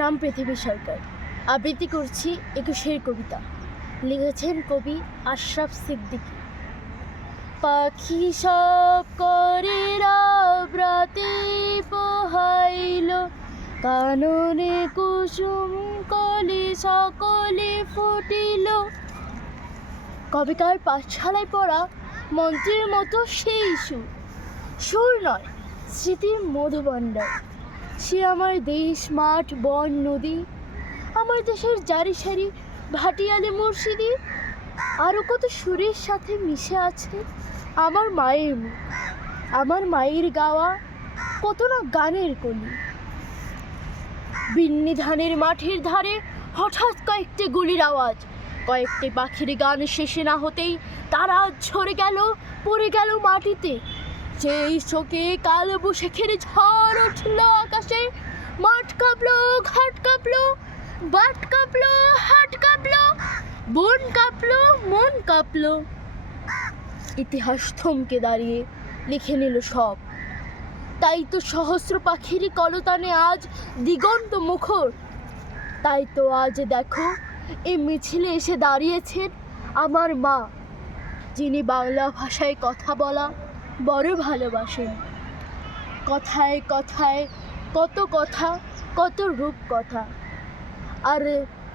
নাম পৃথিবী সরকার। আবৃত্তি করছি ২১-এর কবিতা। লিখেছেন কবি আশরাফ সিদ্দিকী। পাখি সব করে রাব রাতে পোহাইল, কাননে কুসুম কলি সকলে ফুটিল। কবিতার পাঠশালায় পড়া মন্ত্রের মতো সেই সুর, সুর নয় স্মৃতির মধুভাণ্ডার। সে আমার দেশ, মাঠ, বন, নদী, আমার দেশের জারি সারি ভাটিয়ালি মুর্শিদি। আরও কত সুরের সাথে মিশে আছে আমার মায়ের মুখ, আমার মায়ের গাওয়া কত না গানের কলি। বিন্নি ধানের মাঠের ধারে হঠাৎ কয়েকটি গুলির আওয়াজ, কয়েকটি পাখির গান শেষে না হতেই তারা ঝরে গেল, পড়ে গেল মাটিতে। সেই শোকে কাল বৈশাখের ঝড় উঠল আকাশে। মাঠ কাঁপলো, ঘাট কাঁপলো, বাট কাঁপলো, হাট কাঁপলো, বন কাঁপলো, মন কাঁপলো। ইতিহাস থমকে দাঁড়িয়ে লিখে নিল সব। তাই তো সহস্র পাখির কলতানে আজ দিগন্ত মুখর। তাই তো আজ দেখো এই মিছিলে এসে দাঁড়িয়েছেন আমার মা, যিনি বাংলা ভাষায় কথা বলা বড় ভালোবাসেন। কথায় কথায় কত কথা, কত রূপ কথা, আর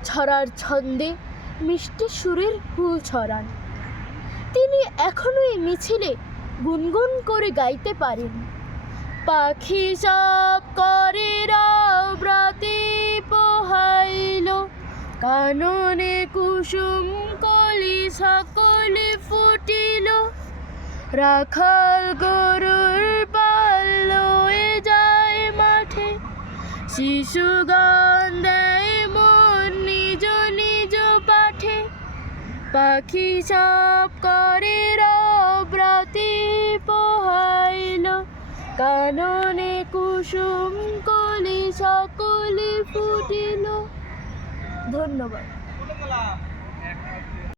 ছড়ার ছন্দে মিষ্টি সুরের ফুল ছড়ান। তিনি এখনো এই মিছিলে গুনগুন করে গাইতে পারেন। পাখি সব করে রাব রাতে পোহাইল, কাননে কুসুম কলি সকলে ফুটিল। রাখাল গরুর পাল লয়ে যায় মাঠে, শিশু গান দেয় মন নিজ নিজ পাঠে। পাখি সব করে রব রাতে পোহাইল, কাননে কুসুম কলি সকলে ফুটিল। ধন্যবাদ।